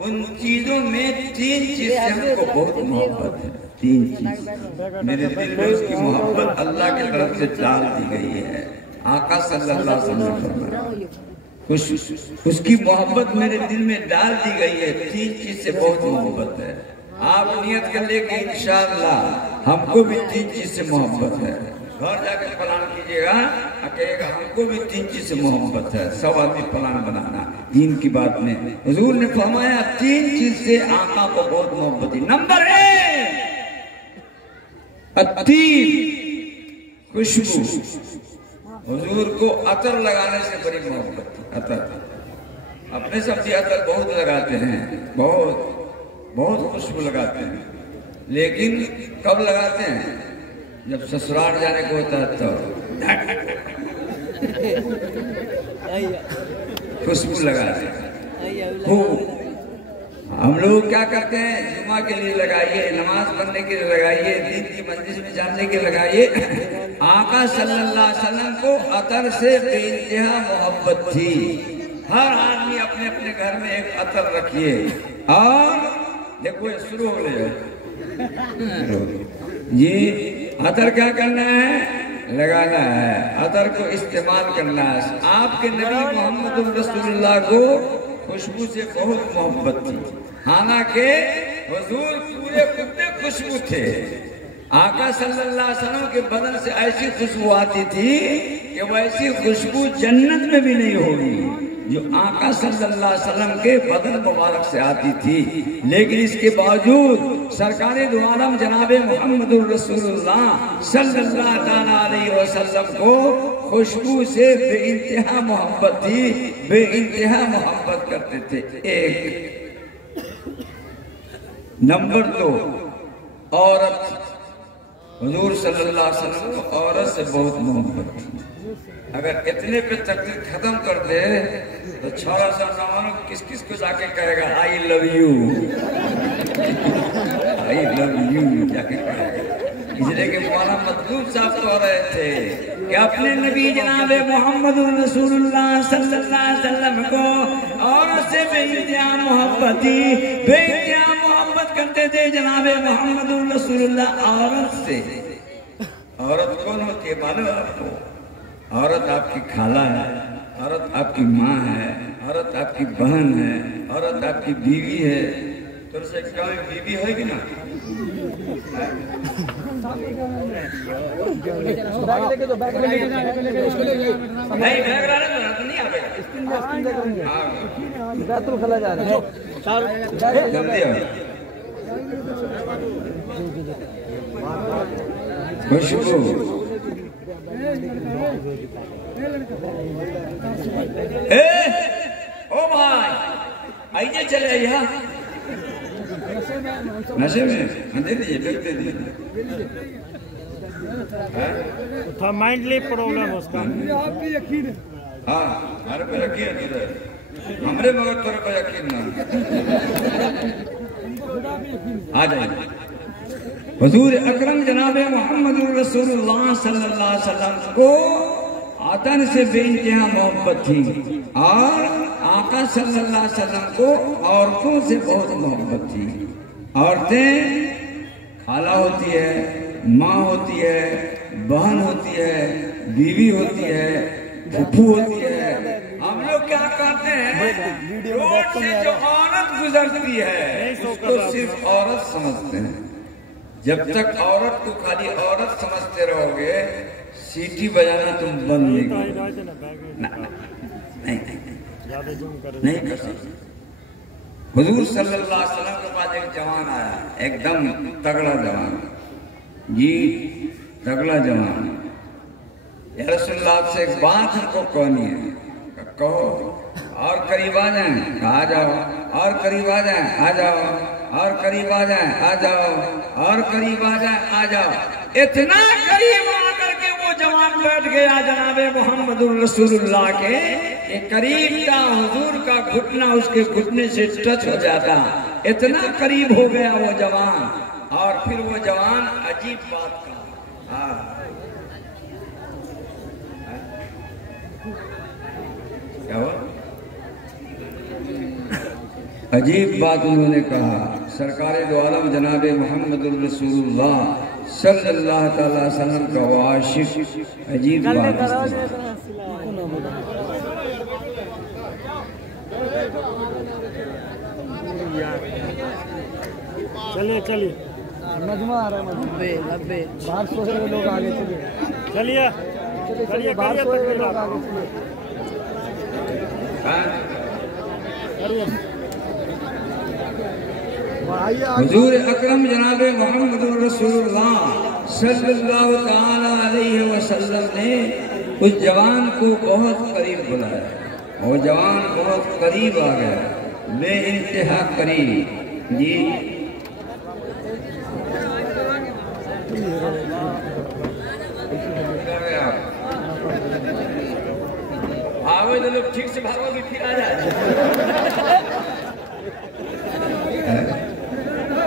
उन चीजों में 3 चीज से हमको बहुत मोहब्बत है। 3 चीज मेरे दिल में उसकी मोहब्बत अल्लाह की तरफ से डाल दी गई है। आका सल्लल्लाहु अलैहि वसल्लम उसकी मोहब्बत मेरे दिल में डाल दी गई है। 3 चीज से बहुत मोहब्बत है। आप नियत कर ले कि इंशाअल्लाह हमको भी 3 चीज से मोहब्बत है। घर जाकर प्लान कीजिएगा, कहेगा हमको भी 3 चीज से मोहब्बत है। 100 आदमी प्लान बनाना दीन की बात में। हुजूर ने फरमाया 3 चीज से आका को बहुत मोहब्बत है। नंबर 1 अतीब, खुशबू। हुजूर को अतर लगाने से बड़ी मोहब्बत थी। अतर अपने सब अतर बहुत लगाते हैं, बहुत खुशबू लगाते हैं, लेकिन कब लगाते हैं? जब ससुराल जाने को होता है तो खुशबू लगाते हैं। हम लोग क्या करते हैं? जुमा के लिए लगाइए, नमाज पढ़ने के लिए लगाइए, दीन की मस्जिद में जाने के लिए लगाइए। आका सल्लल्लाहु अलैहि वसल्लम को अतर से बेइंतहा मोहब्बत थी। हर आदमी अपने अपने घर में एक अतर रखिए। और देखो ये शुरू हो गया, ये अतर क्या करना है? लगाना है। अतर को इस्तेमाल करना है। आपके नबी मोहम्मद रसूलुल्लाह को खुशबू से बहुत मोहब्बत थी। हालांकि हुजूर पूरे खुदे खुशबू थे। आका सल्लल्लाहु अलैहि वसल्लम के बदन से ऐसी खुशबू आती थी कि वैसी खुशबू जन्नत में भी नहीं होगी जो आका सल्लल्लाहु अलैहि वसल्लम के बदन मुबारक से आती थी। लेकिन इसके बावजूद सरकारे दो आलम जनाबे मोहम्मदुर रसूलुल्लाह सल्लल्लाहु अलैहि वसल्लम को खुशबू से बेइंतहा मोहब्बत थी, बेइंतहा मोहब्बत करते थे। 1 नंबर 2 औरत। हुजूर सल्लल्लाहु अलैहि वसल्लम को औरत से बहुत मोहब्बत थी। अगर इतने पे तकलीफ खत्म कर दे तो छोरा सा नौनो किस किस को जाके कहेगा I love you, I love you जाके कहेगा। इसलिए कि मौलाना मतलूब साहब कह रहे थे कि अपने नबी जनाबे मोहम्मद रसूलुल्लाह सल्लल्लाहु अलैहि वसल्लम को औरत से बेइंतहा मोहब्बत थी, बेइंतहा मोहब्बत करते थे जनाबे मोहम्मद रसूलुल्लाह औरत से। औरत कौन होती है मालूम आपको? औरत आपकी खाला है, औरत आपकी माँ है, औरत आपकी बहन है, औरत आपकी बीवी है। तो उससे क्या बीवी है कि ना? नहीं बैग लाने तो नहीं आवेगा। जल्दी खुशबू। ओ भाई आइए चले यहाँ नशे में दे दीजिए। था माइंडली प्रॉब्लम उसका। आपकी यकीन है? हाँ हमारे पे यकीन है, हमारे मगर तोरे पे यकीन ना। आ जाइए। हुजूर अकरम जनाबे मोहम्मद रसूलुल्लाह सल्लल्लाहु अलैहि वसल्लम को अतन से बेइंतहा मोहब्बत थी और आका सल्लल्लाहु अलैहि वसल्लम को औरतों से बहुत मोहब्बत थी। औरतें खाला होती है, माँ होती है, बहन होती है, बीवी होती है, फूफू होती है। हम लोग क्या करते हैं? रोड से जो औरत गुजरती है उसको सिर्फ औरत समझते हैं। जब तक औरत को खाली औरत समझते रहोगे सीटी बजाना तुम बंद नहीं करोगे। नहीं कर सकते। हुजूर सल्लल्लाहु अलैहि वसल्लम के पास एक जवान आया, एकदम तगड़ा जवान जी, तगड़ा जवान। या रसूलुल्लाह से एक बात हमको कहनी है। कहो। और करीब आ जाए, आ जाओ। और करीब आ जाए, आ जाओ। और करीब आ जाए, आ जाओ। और करीब आ जाए, आ जाओ। इतना करीब आकर के वो जवान बैठ गया जनाबे मोहम्मद रसूलुल्लाह के। ये करीब का हुजूर का घुटना उसके घुटने से टच हो जाता, इतना करीब हो गया वो जवान। और फिर वो जवान अजीब बात का क्या हुआ? अजीब बात उन्होंने कहा। सरकार दो आलम जनाब मोहम्मद रसूलुल्लाह सल्लल्लाहु अलैहि वसल्लम का वो आशिक अजीब बात। चलिए चलिए मजमा आ रहा है, नब्बे बाहर सो रहे लोग आगे चलिए, चलिए चलिए बाहर सो रहे लोग आगे चलिए। हुजूर अकरम जनाब मोहम्मद रसूलुल्लाह सल्लल्लाहु ताला अलैहि वसल्लम ने उस जवान को बहुत करीब बुलाया। वो जवान बहुत करीब आ गया, बेइंतहा करीब जी। भागो तो लोग ठीक से भागोगे फिर आ जाए।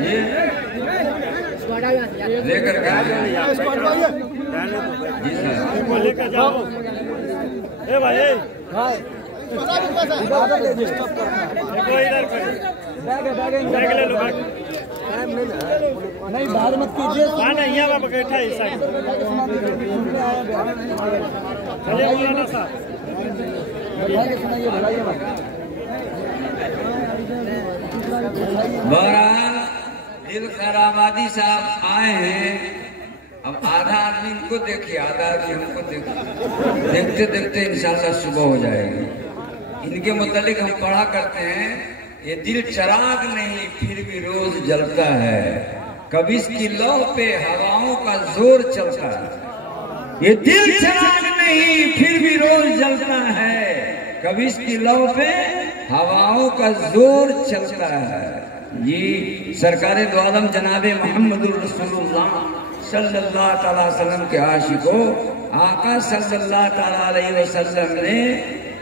ये लेकर के जी सर लेकर जाओ। ए भाई बैग ले लो, नहीं बाहर मत कीजिए, यहाँ पर बैठा है इस साइड। चलिए मौलाना साहब सुनाइए, बुलाइए बहरहाल दिल खैराबादी साहब आए हैं। अब आधा आदमी इनको देखिए, आधा आदमी हमको देखिए। देखते देखते इंशाल्लाह सुबह हो जाएगी। इनके मुतालिक हम पढ़ा करते हैं, ये दिल चिराग नहीं फिर भी रोज जलता है, कभी इसकी लौ पे हवाओं का जोर चलता है। ये दिल चिराग नहीं फिर भी रोज जलता है, कभी इसकी लौ पे हवाओं का जोर चलता है जी। सरकार दो आलम जनाबे मोहम्मद रसूलुल्लाह सल्लल्लाहु अलैहि वसल्लम के आशिकों, आका सल्लल्लाहु अलैहि वसल्लम ने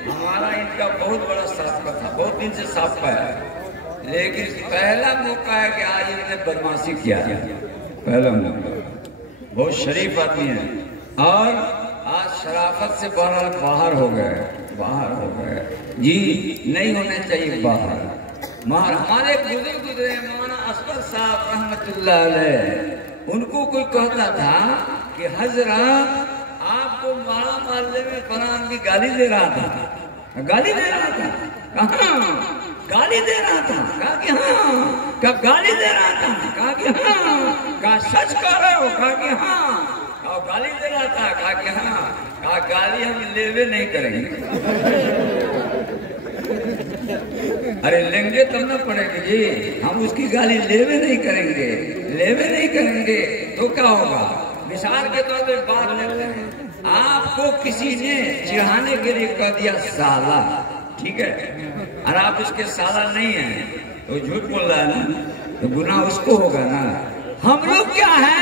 हमारा इनका बहुत बड़ा साफा था, बहुत दिन से साफा है, लेकिन पहला मौका है कि आज इन्होंने बदमाशी किया। पहला मौका, बहुत शरीफ आदमी है और आज शराफत से बाहर हो गए, बाहर हो गए जी। नहीं होने चाहिए बाहर। हमारे बुजुर्ग गुजरे मौलाना असगर साहब रहमतुल्लाह अलैह, उनको कोई कहता था कि हजरत आपको मारा मारने में फलां की गाली दे रहा था, गाली दे रहा था। कहाँ गाली दे रहा था? कहा कि हाँ। कब गाली दे रहा था? कहा कि हाँ। कहा सच कह रहे हो? कहा कि हाँ। और गाली दे रहा था? कहा कि हाँ। कहा गाली हम लेवे नहीं करेंगे। अरे लेंगे तब ना पड़ेगी जी, हम उसकी गाली लेवे नहीं करेंगे, लेवे नहीं करेंगे तो क्या होगा? मिसाल के तौर पर बात लेते हैं, आपको किसी ने चिढ़ाने के लिए कह दिया साला, ठीक है, और आप उसके साला नहीं है तो झूठ बोल रहा है ना, तो गुनाह उसको होगा ना। हम लोग क्या है,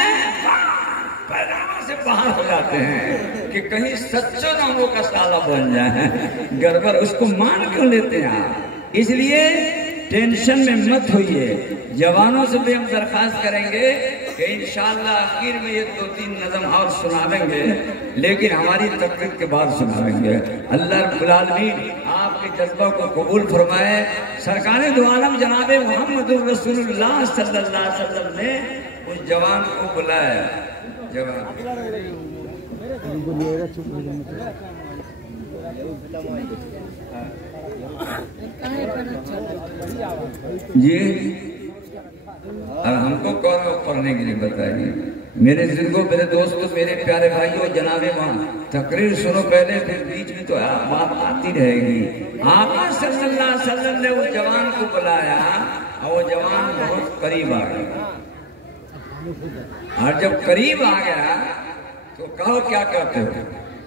पैगाम से बाहर हो जाते हैं कि कहीं सच्चो नामों का साला बन जाए, गड़बड़ उसको मान क्यों लेते हैं आप? इसलिए टेंशन में मत होइए। जवानों से भी हम दरखास्त करेंगे कि इंशाअल्लाह आखिर में ये 2-3 नज़म और सुनावेंगे, लेकिन हमारी तकरीर के बाद सुनावेंगे। अल्लाह रब्बुल आलमीन आपके जज्बा को कबूल फरमाए। सरकार दो आलम जनाबे मोहम्मद रसूलुल्लाह सल्लल्लाहु अलैहि वसल्लम ने उस जवान को बुलाया। जवान जी, और हमको कौन पढ़ने के लिए बताइए? मेरे जिनको, मेरे दोस्तों, मेरे प्यारे भाइयों, जनाबे वहाँ तकरीर सुनो पहले, फिर बीच में तो बात आती रहेगी। आका सल्लल्लाहु अलैहि वसल्लम ने उस जवान को बुलाया और वो जवान बहुत करीब आ गया। और जब करीब आ गया तो कहो क्या कहते हो,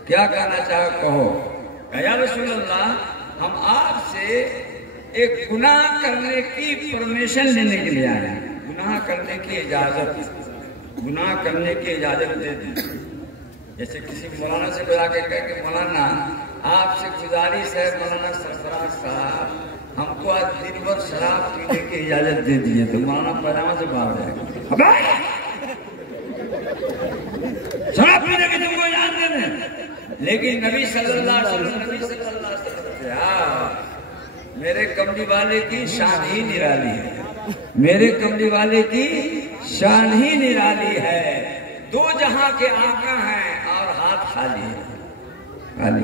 क्या कहना चाहो कहो। या रसूलल्लाह, हम आपसे एक गुनाह करने की परमिशन लेने के लिए आए हैं, गुनाह करने की इजाजत, गुनाह करने की इजाजत दे दी। जैसे किसी मौलाना से बुला के कह के मौलाना आपसे गुजारिश है, मौलाना सरफराज साहब हमको आज दिन भर शराब पीने की इजाजत दे दीजिए, तो मौलाना पैजामा से बाहर जाएगा, शराब पीने की तुमको इजाजत दे दें। लेकिन नबी सल्लल्लाहु अलैहि वसल्लम मेरे कमली वाले की शान ही निराली है, मेरे कमली वाले की शान ही निराली है। दो जहां के आका हैं और हाथ खाली है, खाली।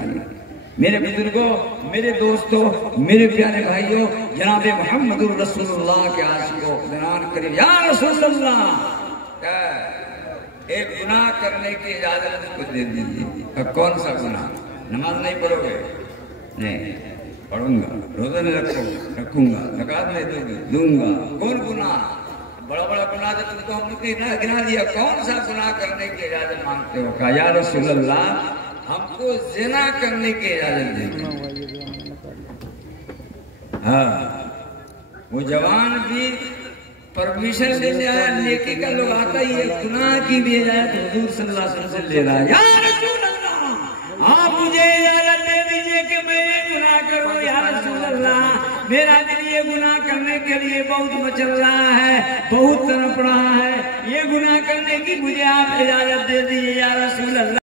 मेरे बुजुर्गों, मेरे दोस्तों, मेरे प्यारे भाइयों, जनाब मोहम्मद रसूलुल्लाह के आशिकों बयान करें या रसूलुल्लाह, एक गुनाह करने की इजाजत मुझको दे दीजिए। कौन सा गुनाह? नमाज नहीं पढ़ोगे? नहीं पढ़ूंगा, रोजा नहीं रखूंगा, ज़कात नहीं दूंगा। कौन गुनाह? बड़ा बड़ा गुनाह जो तुमको हमने गिना दिया, कौन सा गुनाह करने की इजाजत मांगते हो? कहा या रसूलल्लाह, हमको ज़िना करने की इजाजत दे। हाँ, वो जवान भी परमिशन लेने आया, नेकी का लोग आता ही है, गुनाह की भी इजाजत हुजूर सल्लल्लाहु अलैहि वसल्लम से ले रहा है। या रसूलल्लाह, आप मुझे इजाजत दे दीजिए कि मैं ये गुनाह करूं। या रसूलल्लाह, मेरा दिल ये गुनाह करने के लिए बहुत मचल रहा है, बहुत तड़प रहा है, ये गुनाह करने की मुझे आप इजाजत दे दीजिए।